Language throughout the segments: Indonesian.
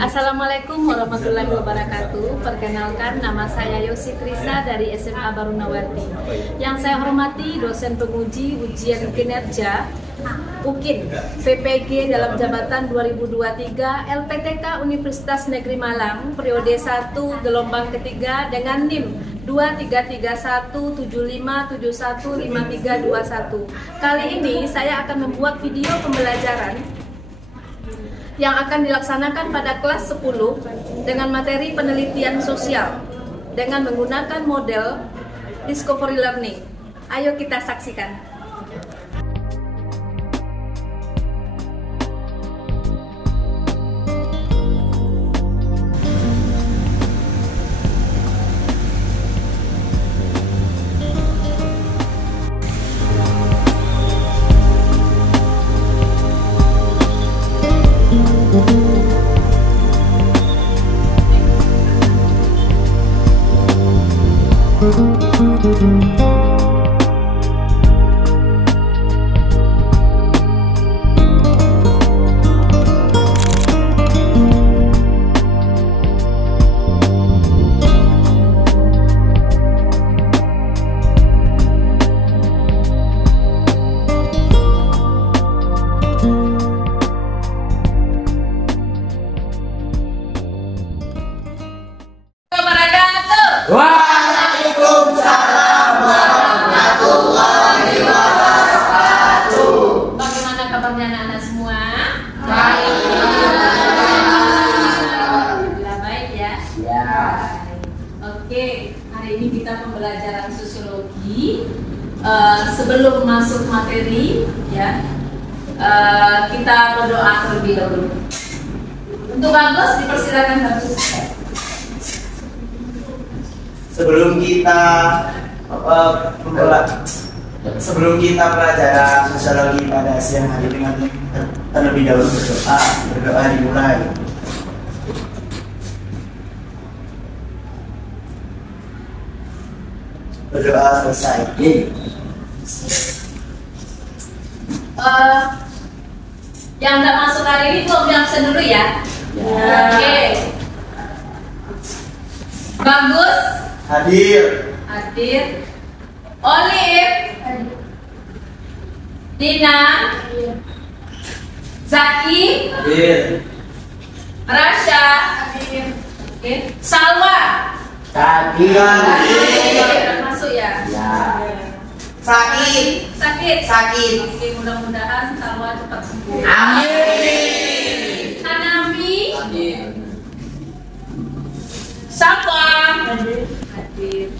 Assalamualaikum warahmatullahi wabarakatuh. Perkenalkan, nama saya Yosi Trisa dari SMA Barunawati. Yang saya hormati dosen penguji ujian kinerja UKIN VPG dalam jabatan 2023 LPTK Universitas Negeri Malang periode 1 gelombang ketiga dengan NIM 233175715321. Kali ini saya akan membuat video pembelajaran yang akan dilaksanakan pada kelas 10 dengan materi penelitian sosial dengan menggunakan model Discovery Learning. Ayo kita saksikan. Waalaikumsalam warahmatullahi wabarakatuh. Bagaimana kabarnya anak-anak semua? Baik. Alhamdulillah baik ya. Ya. Oke, hari ini kita pembelajaran sosiologi. Sebelum masuk materi, ya, kita berdoa terlebih dahulu. Untuk Bagus, dipersilakan Bagus. Sebelum kita pelajaran sosiologi pada siang hari ini, terlebih dahulu berdoa dimulai. Berdoa selesai. Yang nggak masuk hari ini belum absen dulu ya. Oke. Bagus. Hadir. Hadir. Olive. Dina. Zaki. Hadir. Rasha. Hadir. Oke. Salwa. Hadir. Masuk ya. Ya. Sakit. Sakit. Oke, mudah-mudahan Salwa cepat sembuh. Amin. Hanami. Hadir. Safa. Hadir.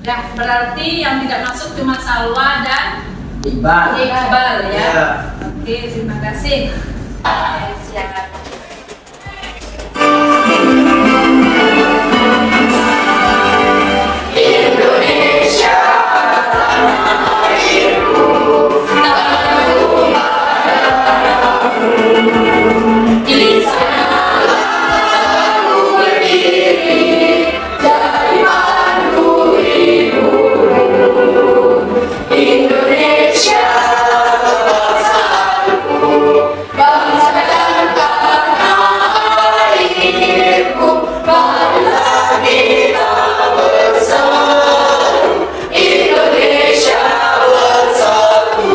Dah, berarti yang tidak masuk cuma Salwa dan Iqbal ya. Ya. Oke, terima kasih. Siap. Indonesia tanah airku, tanah di sana aku berdiri dari mandu ibu. Indonesia bangsaku, bangsa dan tanah airku, marilah kita bersatu. Indonesia bersatu.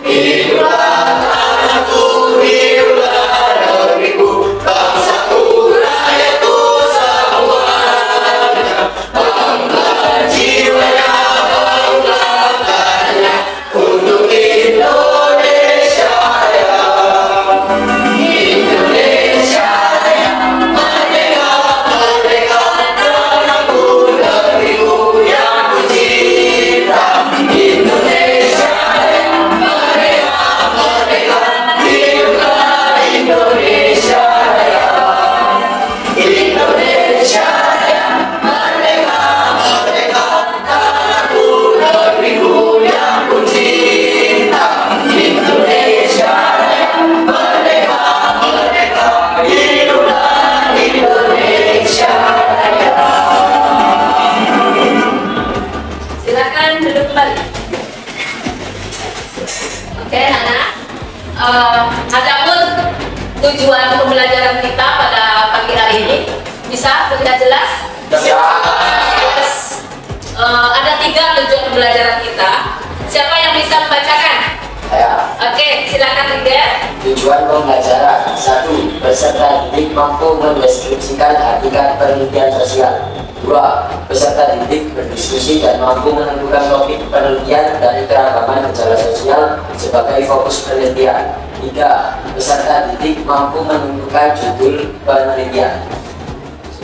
Hiduplah tanahku, hiduplah negeriku, bangsaku, rakyatku semuanya. Bangga jiwanya, banggakannya untuk Indonesia ya. Indonesia yang merdeka, merdeka, tanahku, negeriku yang ku cinta. Indonesia yang merdeka, merdeka, hiduplah Indonesia ya. Indonesia yang merdeka, merdeka, tanahku, negeriku yang ku cinta. Indonesia yang merdeka, merdeka, hiduplah Indonesia ya. Silakan duduk kembali. Oke, anak. Adapun tujuan pembelajaran kita pada pagi hari ini? Bisa sudah jelas? Yes. Ada 3 tujuan pembelajaran kita. Siapa yang bisa membacakan? Saya. Oke, silakan Tiga. Tujuan pembelajaran 1. Peserta didik mampu mendeskripsikan hakikat penelitian sosial. 2. Peserta didik berdiskusi dan mampu menentukan topik penelitian dari keragaman gejala sosial sebagai fokus penelitian. 3. Peserta didik mampu menentukan judul penelitian.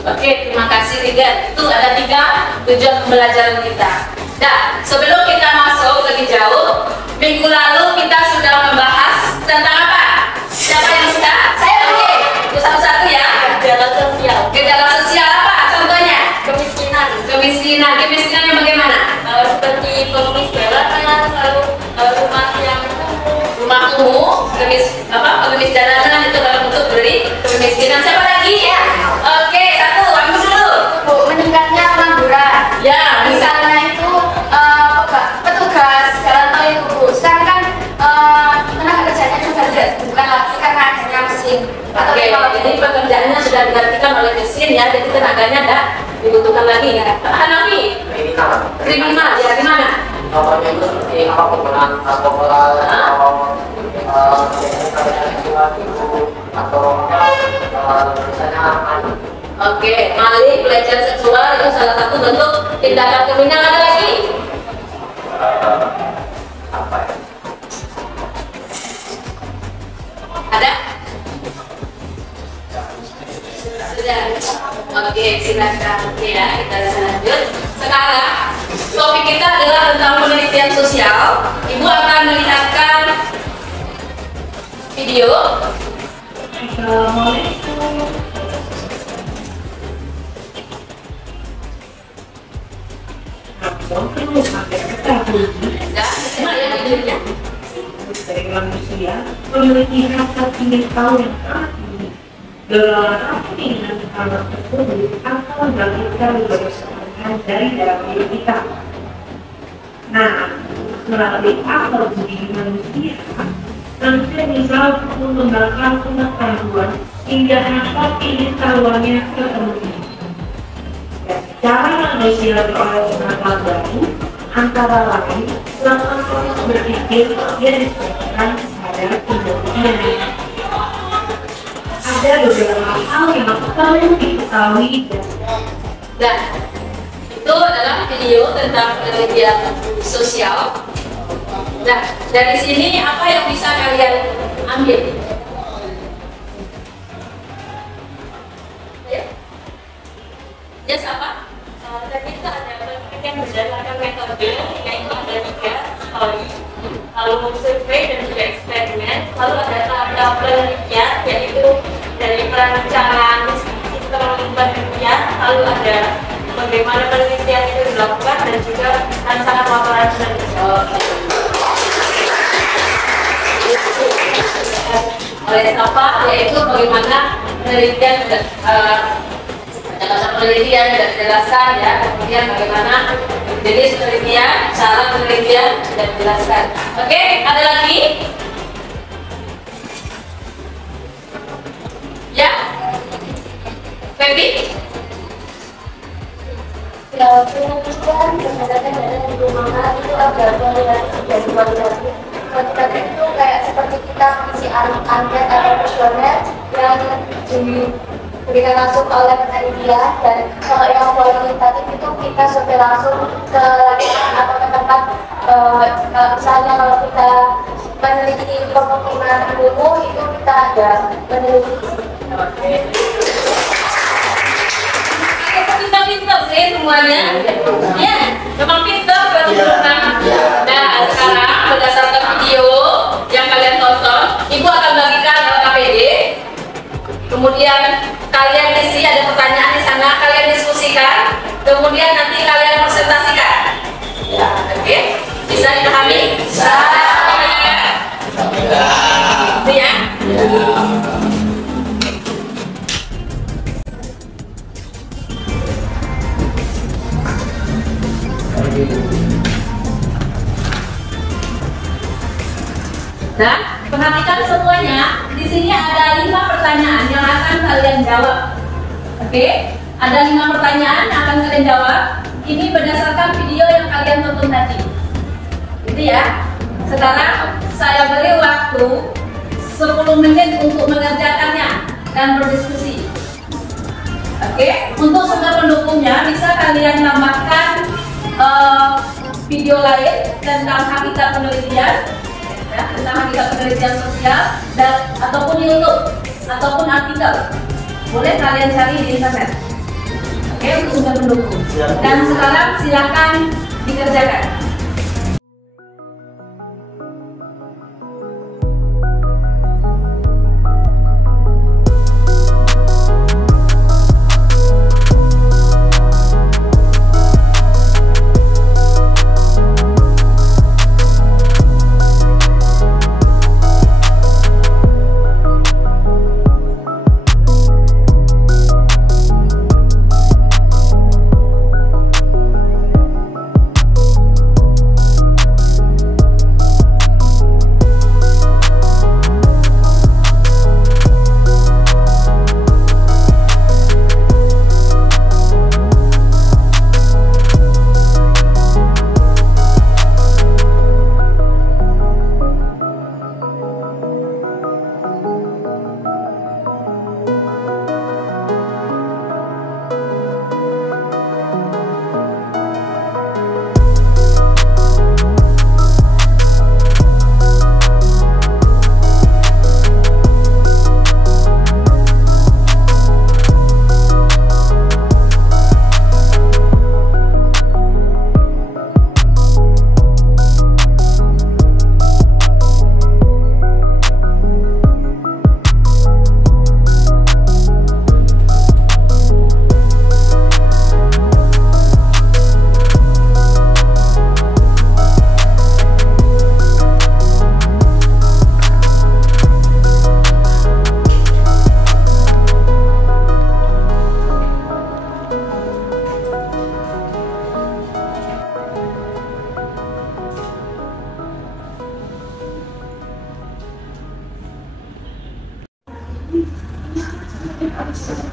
Oke, terima kasih Tiga. Itu ada 3 tujuan pembelajaran kita. Nah, sebelum kita masuk lebih jauh, minggu lalu kita sudah membahas tentang apa? Siapa yang sudah? Saya. Oke, itu satu-satu ya. Gejala sosial. Gejala sosial apa? Contohnya? Kemiskinan. Kemiskinan yang bagaimana? Seperti pengemis jalanan, lalu rumah yang rumah kumuh, pengemis jalanan itu dalam bentuk beli kemiskinan. Siapa lagi? Ya. Oke, satu, ambil dulu. Meningkatnya pengangguran. Ya, Misalnya itu petugas jalan tol itu Bu. Sekarang kan tenaga kerjanya juga bukan lagi karena adanya mesin. Oke, jadi pekerjaannya sudah digantikan oleh mesin ya, jadi tenaganya tidak dibutuhkan lagi. Hanafi, kriminal ya gimana? Contohnya itu seperti penggunaan narkoba atau misalnya Oke, maling, pelecehan seksual itu salah satu bentuk tindakan kriminal. Ada lagi? apa ya? Ada? Sudah. Oke, silakan. Oke ya, kita lanjut. Sekarang topik kita adalah tentang penelitian sosial. Ibu akan melihatkan video. Assalamualaikum. Dari manusia memiliki hasrat ingin tahu yang sangat tinggi. Dalam keinginan anak tersebut akan membangkitkan bersemangat dari dalam diri kita. Nah, melalui akal budi manusia, manusia bisa mengembangkan pengetahuan hingga hasrat ingin tahuannya terpenuhi. Dan cara manusia beroleh pengetahuan baru antara lain melakukan proses berpikir yang diserahkan pada tindakan. Ada beberapa hal yang perlu diketahui Nah, itu adalah video tentang penelitian sosial. Nah, dari sini apa yang bisa kalian ambil? Yes, apa? Tadi itu ada penelitian berdasarkan metode, yaitu ada 3, story, lalu survei dan juga eksperimen. Lalu ada tahap penelitian, yaitu dari perencanaan sistem penelitian, lalu ada bagaimana penelitian itu dilakukan dan juga rancangan laporan penelitian. Oleh siapa? Yaitu bagaimana penelitian penelitian sudah dijelaskan ya, kemudian bagaimana jenis penelitian, cara penelitian sudah dijelaskan. Oke, ada lagi? Ya, Feby? Ya, penelitian berdasarkan data yang digunakan itu ada kualitatif dan kualitatif. Kualitatif itu kayak seperti kita mengisi angket atau kuesioner yang diberikan langsung oleh penelitian, dan kalau yang kualitatif itu kita survei langsung ke lapangan atau ke tempat. Misalnya kalau kita meneliti pemukiman kumuh itu kita ada meneliti. Pintar-pintar sih semuanya. Ya, memang pintar kalau Nah, sekarang berdasarkan video yang kalian tonton, Ibu akan bagikan KPD. Kemudian kalian isi, ada pertanyaan di sana, kalian diskusikan. Kemudian nanti kalian presentasikan. Ya, oke? Bisa dipahami? Bisa. Ini ya. Dan perhatikan semuanya. Di sini ada 5 pertanyaan yang akan kalian jawab. Oke? Ada 5 pertanyaan yang akan kalian jawab. Ini berdasarkan video yang kalian tonton tadi. Gitu ya. Sekarang saya beri waktu 10 menit untuk mengerjakannya dan berdiskusi. Oke, untuk sumber pendukungnya bisa kalian tambahkan video lain tentang hakikat penelitian, ya, tentang hakikat penelitian sosial, dan ataupun YouTube ataupun artikel. Boleh kalian cari di internet. Oke, untuk sumber pendukung. Dan sekarang silakan dikerjakan.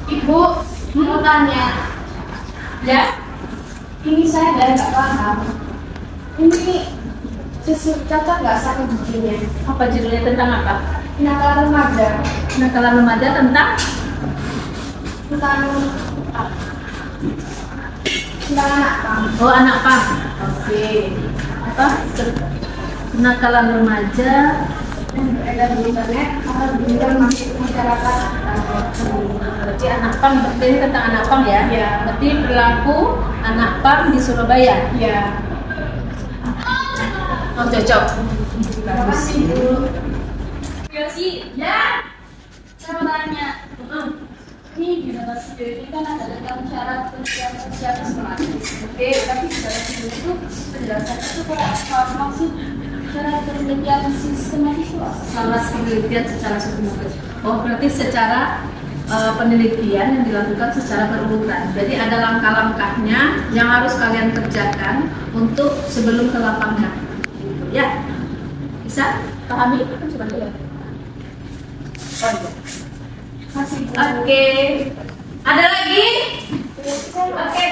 Ibu, mau tanya. Ya, Ini saya dari nggak paham. Ini cocok nggak sama bukunya? apa judulnya, tentang apa? Kenakalan remaja. Kenakalan remaja tentang Tentang anak pang. oh, anak pang. Oke. Apa? Kenakalan remaja Yang beredar di internet akan diberikan masuk masyarakat. berarti anak pang, berarti ini tentang anak pang ya? Iya. Berarti berlaku anak pang di Surabaya. Ya. Oh, cocok. Terima kasih Bu. Yosi, Ya. saya mau tanya. Ini di dalam video ini kan ada tentang syarat penelitian sosial sekolah. Oke, tapi dalam video itu penjelasannya itu kok maksud syarat penelitian sistematis itu apa? Salah penelitian secara sistematis. Oh, berarti secara penelitian yang dilakukan secara berurutan. Jadi ada langkah-langkahnya yang harus kalian kerjakan untuk sebelum ke lapangan. Gitu, ya, bisa pahami? Coba dulu. Oh, iya. Kasih Bu. Oke, ada lagi? Oke,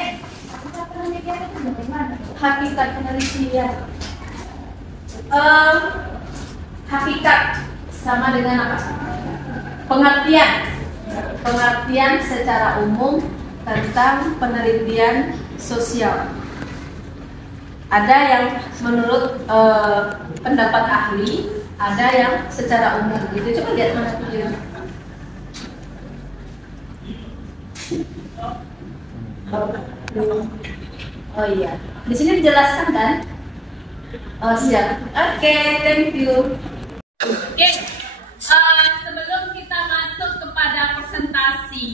Kita penelitian itu bagaimana? hakikat penelitian. Hakikat sama dengan apa? Pengertian secara umum tentang penelitian sosial. Ada yang menurut pendapat ahli, ada yang secara umum. Gitu. Coba lihat mana video. Oh iya, di sini dijelaskan kan? Oh siap. Oke, thank you. Oke, sebelum kita masuk kepada presentasi,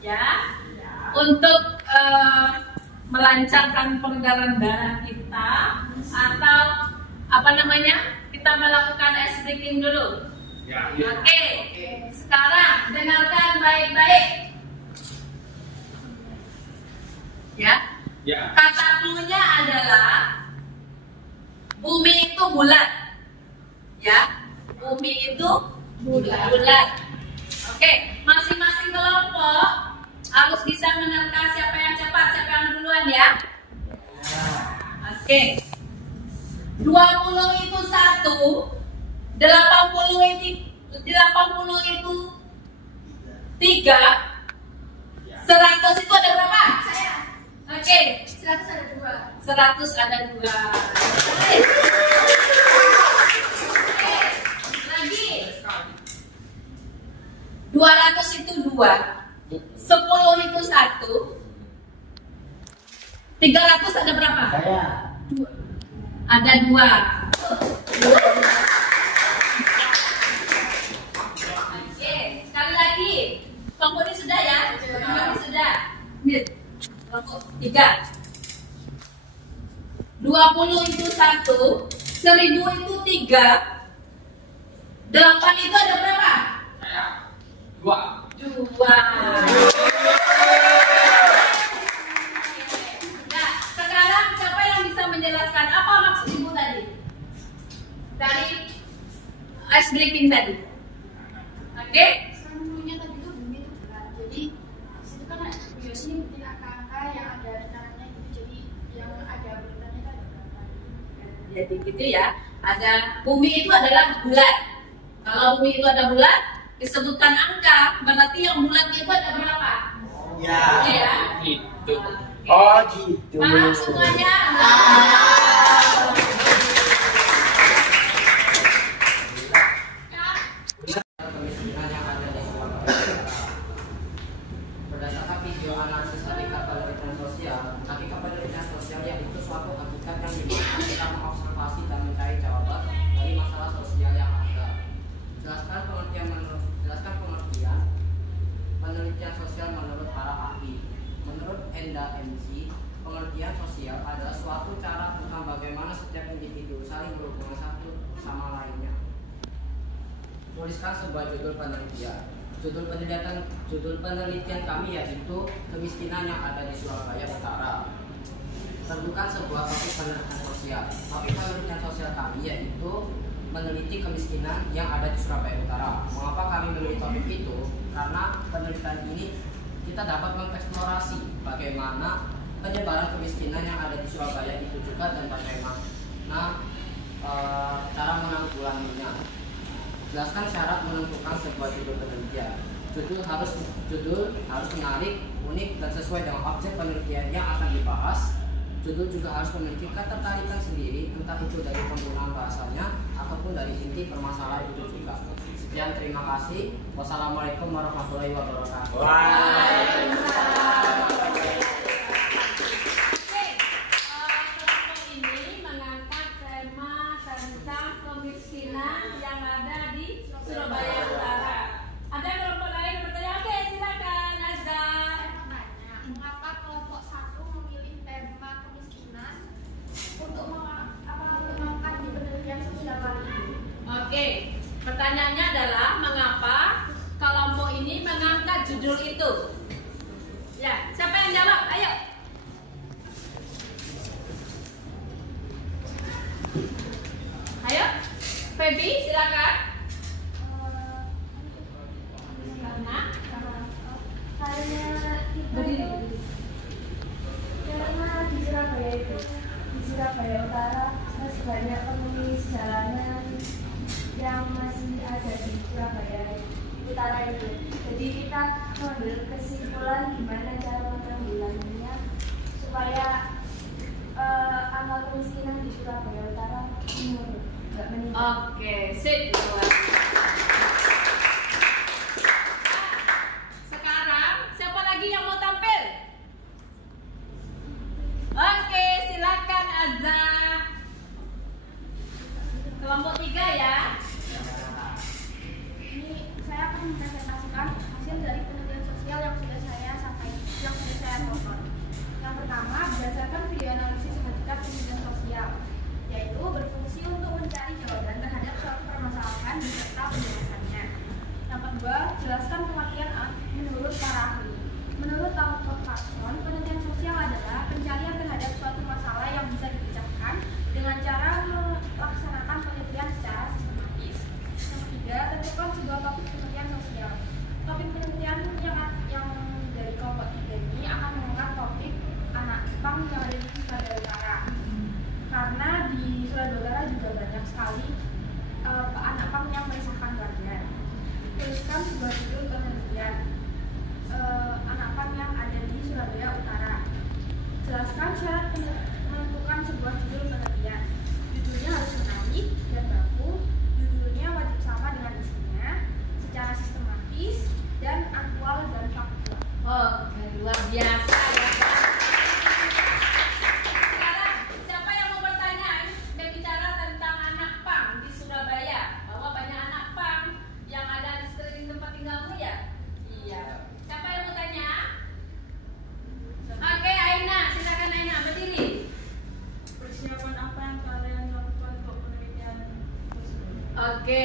ya, untuk melancarkan peredaran darah kita atau apa namanya, kita melakukan ice breaking dulu. Oke, sekarang dengarkan baik-baik. Ya. Kata cluenya adalah bumi itu bulat. Ya. bumi itu bulat. Oke, masing-masing kelompok harus bisa menerka siapa yang cepat, siapa yang duluan ya. Oke. 20 itu 1, 80 itu 3, 100 itu ada berapa? Saya. Oke, 100 ada 2. 100 ada 2. Oke, lagi. 200 itu 2, 10 itu 1, 300 ada berapa? Saya. Ada 2. Oke, sekali lagi. Kelompok ini sudah ya? Kelompok ini sudah. Ini kelompok 3. 20 itu 1, 1000 itu 3, 8 itu ada berapa? 2. Nah, sekarang siapa yang bisa menjelaskan apa maksud ibu tadi? Dari ice breaking tadi. Oke? Sambungnya tadi itu bumi itu bulat. Jadi situ kan bios ini bikin angka-angka yang ada tangannya gitu. Jadi yang ada bulatannya itu ada berapa? Jadi gitu ya. Ada bumi itu adalah bulat. Kalau bumi itu ada bulat, disebutkan angka, berarti yang bulatnya itu ada berapa? Ya. Ya. Itu. Oh gitu. Paham semuanya? Berdasarkan video analisis hakikat penelitian sosial yaitu suatu hakikat yang dimana kita mengobservasi dan mencari jawaban dari masalah sosial yang ada. Jelaskan pengertian penelitian sosial menurut para ahli. Menurut Enda MC, pengertian sosial adalah suatu cara tentang bagaimana setiap individu saling berhubungan satu sama lainnya. Tuliskan sebuah judul penelitian. Judul penelitian kami yaitu kemiskinan yang ada di Surabaya Utara. Tentukan sebuah topik penelitian sosial. Topik penelitian sosial kami yaitu meneliti kemiskinan yang ada di Surabaya Utara. Mengapa kami memilih topik itu? Karena penelitian ini kita dapat mengeksplorasi bagaimana penyebaran kemiskinan yang ada di Surabaya itu juga dan bagaimana cara menanggulanginya. Jelaskan syarat menentukan sebuah judul penelitian. Judul harus menarik, unik dan sesuai dengan objek penelitian yang akan dibahas. Judul juga harus memiliki ketertarikan sendiri, entah itu dari penggunaan bahasanya ataupun dari inti permasalahan itu juga. Sekian, terima kasih. Wassalamualaikum warahmatullahi wabarakatuh. Kelompok ini mengangkat tema tentang kemiskinan yang ada di Surabaya Utara. Ada kelompok lain bertanya? Oke, silakan Azza. Mengapa kelompok 1 memilih tema kemiskinan untuk mengangkat di penelitian sosial kali ini? Oke, pertanyaannya adalah mengapa kelompok ini mengangkat judul itu? Ya, siapa yang jawab? Ayo. Ayo, Feby, silakan. Karena di Surabaya Utara masih banyak pengemis jalanan yang masih ada di Surabaya Utara itu. Jadi kita mengambil kesimpulan gimana cara menanggulanginya supaya angka kemiskinan di Surabaya Utara nggak meningkat. Oke, sip. Sekarang siapa lagi yang mau tampil? Oke, silakan Azza. Kelompok 3 ya. Ini saya akan mempresentasikan hasil dari penelitian sosial yang sudah saya tonton. Yang pertama, berdasarkan video analisis hakikat penelitian sosial, yaitu berfungsi untuk mencari jawaban terhadap suatu permasalahan sebuah judul penelitian anak PAN yang ada di Surabaya Utara. Jelaskan syarat menentukan sebuah judul penelitian. Judulnya harus menarik dan baku. Judulnya wajib sama dengan isinya, secara sistematis dan aktual dan faktual. Oke, luar biasa ya Pak. Sekarang siapa yang mau bertanya berbicara tentang anak PAN di Surabaya? Bahwa banyak anak PAN yang ada di sekeliling tempat tinggalmu ya? Iya. Siapa yang mau tanya? Oke, Aina, silakan Aina berdiri. Persiapan apa yang kalian lakukan untuk penelitian tersebut? Oke,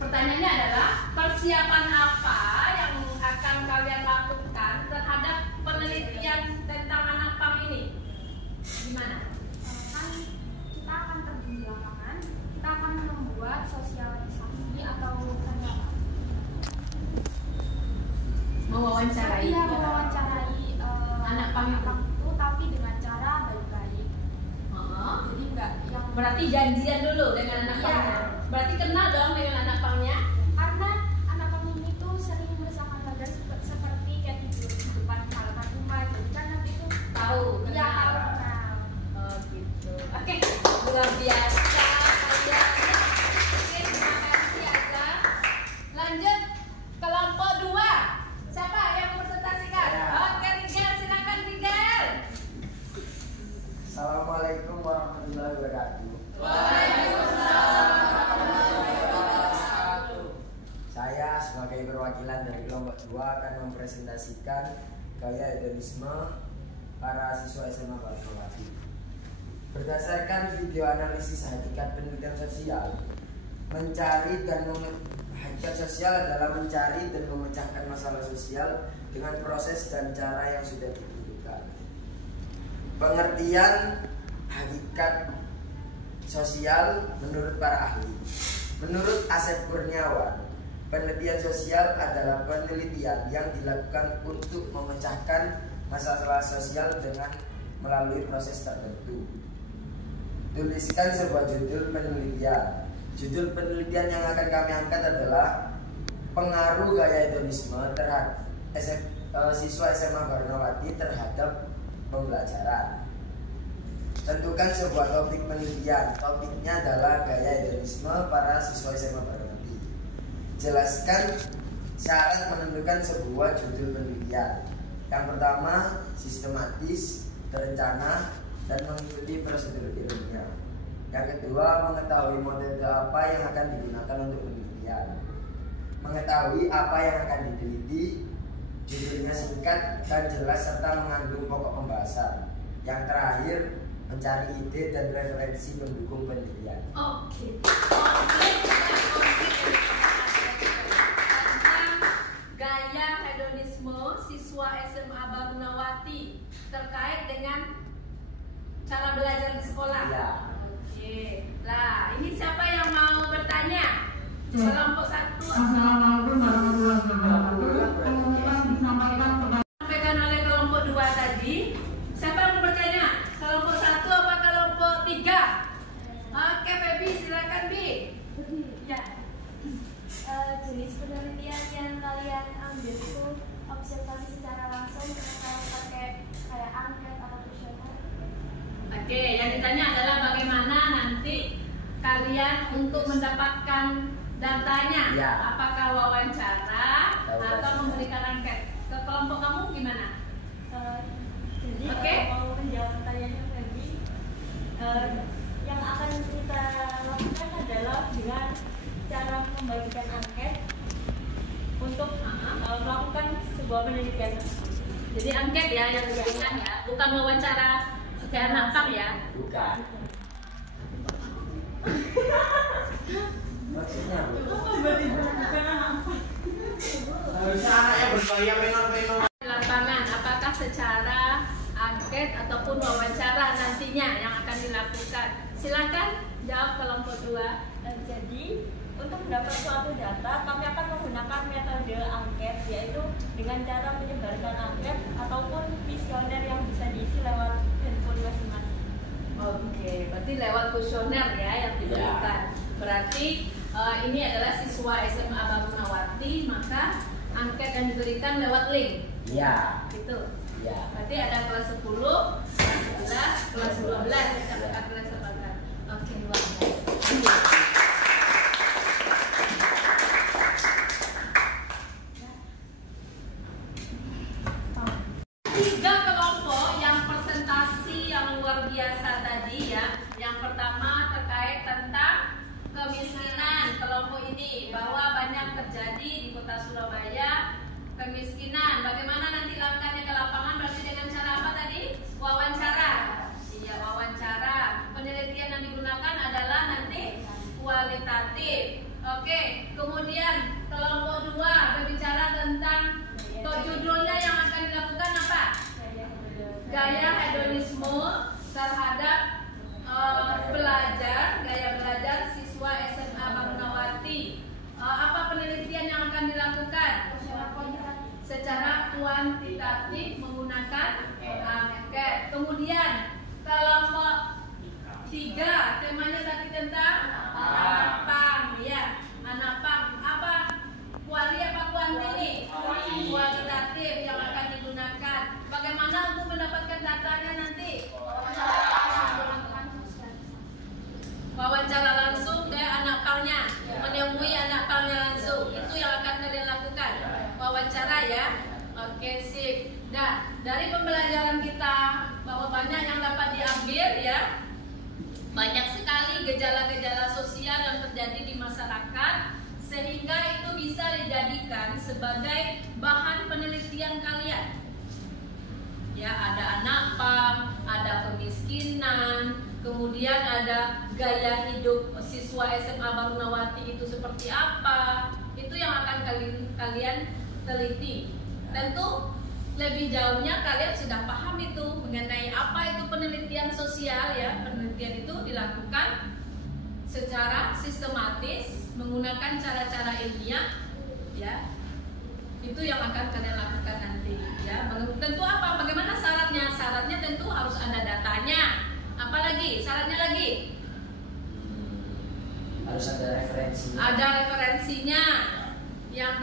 pertanyaannya adalah persiapan apa yang akan kalian lakukan terhadap penelitian tentang anak PAN ini? Gimana? Kan kita akan terjun di lapangan, kita akan membuat sosialisasi atau Mewawancarai. Iya, mewawancarai Anak PAN itu, tapi dengan cara baik-baik. Jadi enggak yang Berarti janjian dulu dengan anak Iya. PAN-nya. Berarti kenal dong dengan anak PAN-nya. karena anak PAN ini tuh sering meresahkan warga seperti kayak tidur di depan halaman rumah. Jadi kan nanti itu Tahu. iya kenal. tahu kenal. Oh gitu. Oke, luar biasa kalian. Oke, terima kasih Aza. Lanjut kelompok 2. Siapa yang presentasikan? Saya. Oke, Rigel, silakan Rigel. Assalamualaikum warahmatullahi wabarakatuh. Saya sebagai perwakilan dari kelompok 2 akan mempresentasikan gaya hedonisme para siswa SMA Barnawati. Berdasarkan video analisis hakikat penelitian sosial, hakikat sosial adalah mencari dan memecahkan masalah sosial dengan proses dan cara yang sudah ditentukan. Pengertian hakikat sosial menurut para ahli. Menurut Asep Kurniawan, penelitian sosial adalah penelitian yang dilakukan untuk memecahkan masalah sosial dengan melalui proses tertentu. Tuliskan sebuah judul penelitian. Judul penelitian yang akan kami angkat adalah pengaruh gaya hedonisme terhadap siswa SMA Barnawati terhadap pembelajaran. Tentukan sebuah topik penelitian. Topiknya adalah gaya hedonisme para siswa SMA Barnawati. Jelaskan syarat menentukan sebuah judul penelitian. Yang pertama, sistematis, terencana, dan mengikuti prosedur ilmiah. Yang kedua, mengetahui metode apa yang akan digunakan untuk penelitian. Mengetahui apa yang akan diteliti, judulnya singkat dan jelas serta mengandung pokok pembahasan. Yang terakhir, mencari ide dan referensi pendukung penelitian. Oke. Gaya hedonisme siswa SMA Barnawati terkait dengan cara belajar di sekolah. Ya. Oke. Nah, ini siapa yang mau bertanya? Kelompok 1. Assalamualaikum warahmatullahi wabarakatuh. Pengumuman disampaikan kepada Sampaikan oleh kelompok 2 tadi. Siapa yang mau bertanya? Kelompok 1 apa kelompok 3? Oke, Feby, silakan Bi. Ya. Jenis penelitian yang kalian ambil itu observasi secara langsung atau pakai kayak angket atau kuesioner? Oke, yang ditanya adalah bagaimana nanti kalian untuk mendapatkan datanya. Ya. Apakah wawancara atau memberikan angket? Ke kelompok kamu gimana? Jadi Oke. kalau mau menjawab pertanyaannya tadi, yang akan kita lakukan adalah dengan cara membagikan angket untuk melakukan sebuah penelitian. Jadi angket ya yang diberikan ya, bukan wawancara kayak anak PAN ya. Bukan. Maksudnya harusnya anaknya berbahaya menor-menor. Di lapangan, apakah secara angket ataupun wawancara nantinya yang akan dilakukan? Silakan jawab kelompok 2. Jadi untuk mendapat suatu data, kami akan menggunakan metode angket, yaitu dengan cara menyebarkan angket ataupun kuesioner yang bisa diisi lewat handphone masing-masing. Oke, berarti lewat kuesioner ya yang diberikan. Berarti ini adalah siswa SMA Barunawati, maka angket yang diberikan lewat link. Iya. Gitu. Iya. Berarti ada kelas 10, kelas 11, kelas 12, sampai kelas 18. Oke, luar biasa. Tiga kelompok yang presentasi yang luar biasa tadi ya. Yang pertama terkait tentang kemiskinan kelompok ini, bahwa banyak terjadi di kota Surabaya kemiskinan. Bagaimana nanti langkahnya ke lapangan? Berarti dengan cara apa tadi? Wawancara. Iya, wawancara. Penelitian yang digunakan adalah nanti kualitatif. Oke, kemudian kelompok 2 berbicara tentang judulnya yang akan dilakukan apa? Gaya hedonisme terhadap gaya belajar siswa SMA Barunawati. Apa penelitian yang akan dilakukan? Secara kuantitatif menggunakan angket. Kemudian kelompok 3 temanya tadi tentang anak pang, ya. Anak pang apa? Kuali apa kuanti nih? Kualitatif yang akan digunakan. Bagaimana untuk mendapatkan datanya nanti? Wawancara langsung ke anak pangnya, menemui anak pangnya langsung. Itu yang akan kalian lakukan. Wawancara ya. Oke, sip. Nah, dari pembelajaran kita bahwa banyak yang dapat diambil ya. Banyak sekali gejala-gejala sosial yang terjadi di masyarakat, sehingga itu bisa dijadikan sebagai bahan penelitian kalian. Ya, ada anak pang, ada kemiskinan, kemudian ada gaya hidup siswa SMA Barunawati itu seperti apa. Itu yang akan kalian teliti. Tentu lebih jauhnya kalian sudah paham itu mengenai apa itu penelitian sosial ya. Penelitian itu dilakukan secara sistematis menggunakan cara-cara ilmiah ya. Itu yang akan kalian lakukan nanti ya. Tentu apa? Bagaimana syaratnya? Syaratnya tentu harus ada datanya. Apalagi? Syaratnya lagi? Harus ada referensi. Ada referensinya yang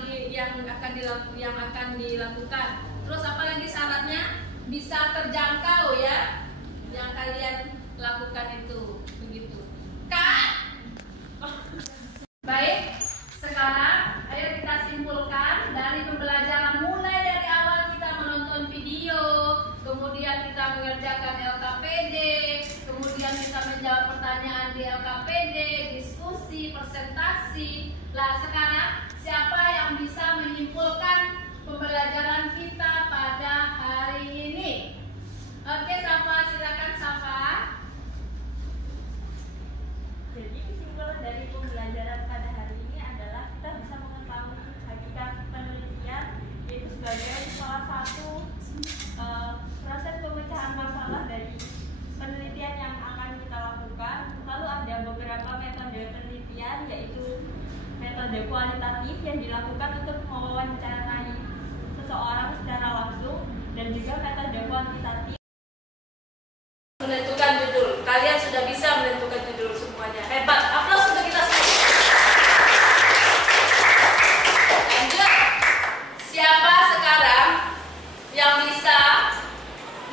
akan dilakukan. Terus apalagi syaratnya? Bisa terjangkau ya. Yang kalian lakukan itu begitu. Kak. Baik. Sekarang ayo kita simpulkan dari pembelajaran, mulai dari awal kita menonton video, kemudian kita mengerjakan LKPD, kemudian kita menjawab pertanyaan di LKPD, diskusi, presentasi. Lah sekarang siapa yang bisa menyimpulkan pembelajaran kita pada hari ini? Oke, Safa, silakan Safa. Jadi kesimpulan dari pembelajaran pada hari ini adalah kita bisa mengetahui hakikat penelitian, yaitu sebagai salah satu proses pemecahan masalah dari penelitian yang akan kita lakukan. Lalu ada beberapa metode penelitian, yaitu metode kualitatif yang dilakukan untuk mewawancarai seseorang secara langsung, dan juga metode kuantitatif Menentukan judul. Kalian sudah bisa menentukan judul semuanya. Hebat. Aplaus untuk kita semua. Lanjut. Siapa sekarang yang bisa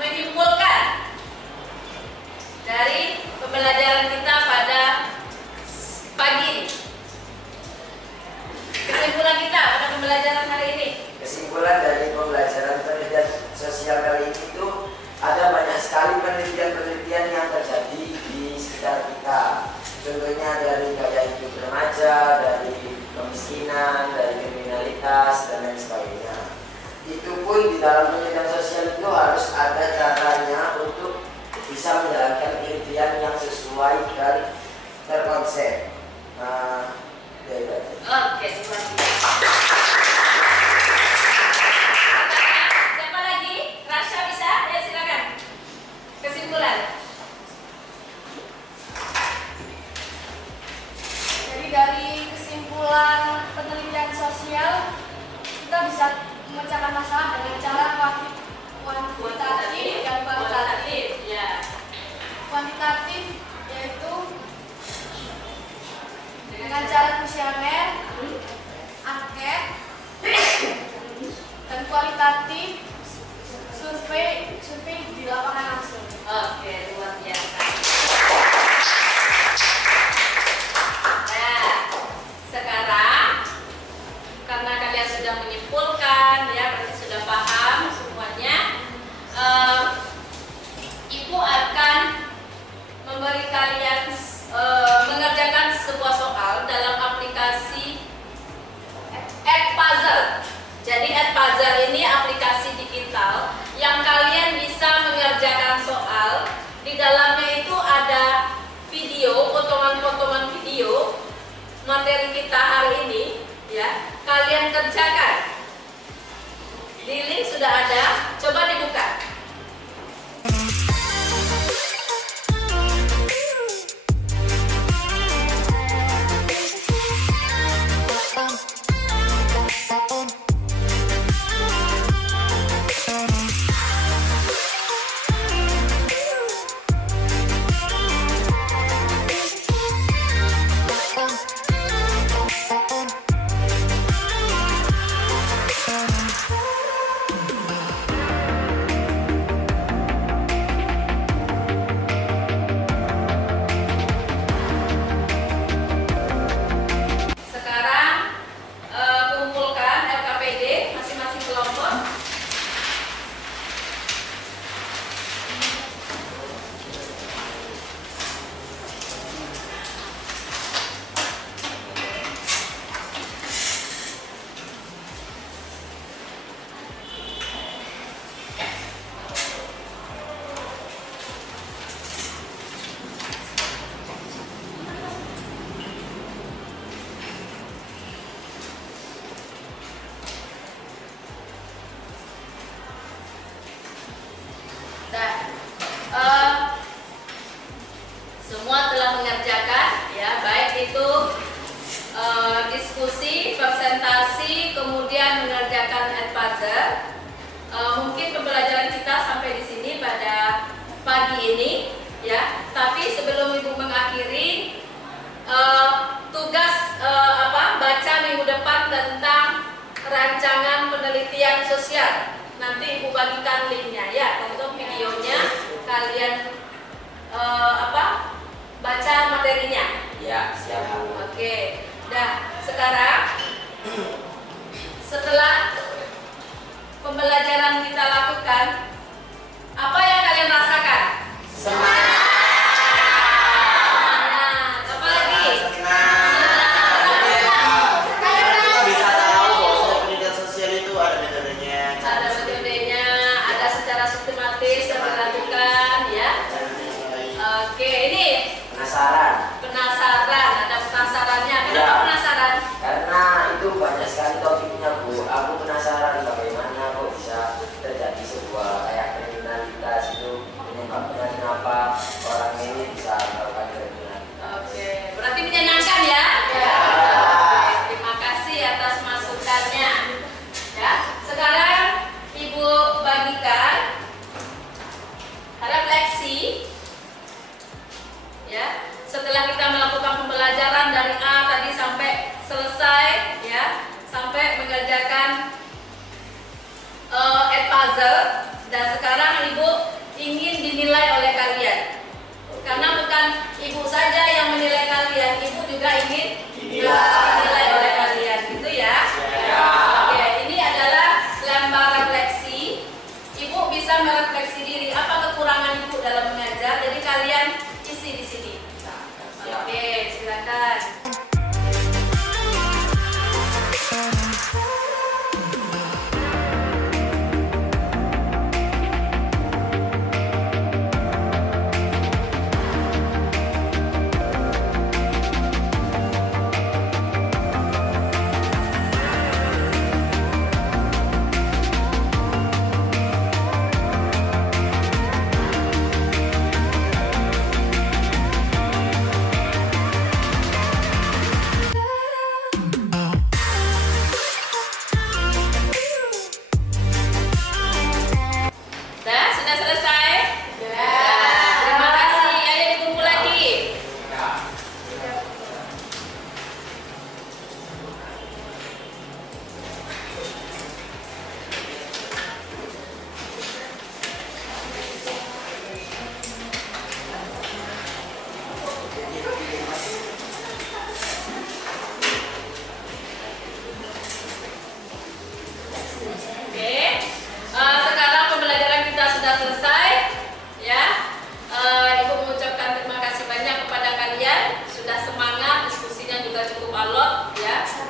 menyimpulkan dari pembelajaran kita pada pagi ini? Kesimpulan kita pada pembelajaran hari ini. Kesimpulan dari pembelajaran penelitian sosial kali ini itu ada banyak sekali penelitian-penelitian yang terjadi di sekitar kita. Contohnya dari gaya hidup remaja, dari kemiskinan, dari kriminalitas, dan lain sebagainya. Itu pun di dalam penelitian sosial itu harus ada caranya untuk bisa menjalankan penelitian yang sesuai dan terkonsep. Ya itu aja. Oke, terima kasih. Siapa lagi? Rasha bisa? Ya silakan. Kesimpulan. Jadi dari kesimpulan penelitian sosial, kita bisa memecahkan masalah dengan cara kuantitatif dan kualitatif. Ya. Kuantitatif yaitu dengan cara kuesioner, angket, dan kualitatif survei di lapangan langsung. Oke, luar biasa. Nah, sekarang karena kalian sudah menyimpulkan, ya berarti sudah paham semuanya. Ibu akan memberi kalian mengerjakan sebuah soal dalam aplikasi Edpuzzle. Jadi Edpuzzle ini aplikasi digital yang kalian bisa mengerjakan soal. Di dalamnya itu ada video, potongan-potongan video materi kita hari ini, ya. Kalian kerjakan. Di link sudah ada, coba dibuka. Semua telah mengerjakan, ya, baik itu diskusi, presentasi, kemudian mengerjakan Edpuzzle. Mungkin pembelajaran kita sampai di sini pada pagi ini, ya. Tapi sebelum Ibu mengakhiri, tugas baca minggu depan tentang rancangan penelitian sosial. Nanti Ibu bagikan linknya, ya, untuk videonya kalian baca materinya. Ya, siap. Oke. Nah, sekarang setelah pembelajaran kita lakukan, apa yang kalian rasakan? Semangat. Apa lagi? Kita bisa tahu bahwa penelitian sosial itu ada metodenya. Ada metodenya, ada secara sistematis yang dilakukan, ya. Oke, ini penasaran, ada penasarannya. Kenapa Ya. penasaran? Karena itu banyak sekali topiknya, Bu. Aku penasaran bagaimana kok bisa terjadi sebuah alot ya.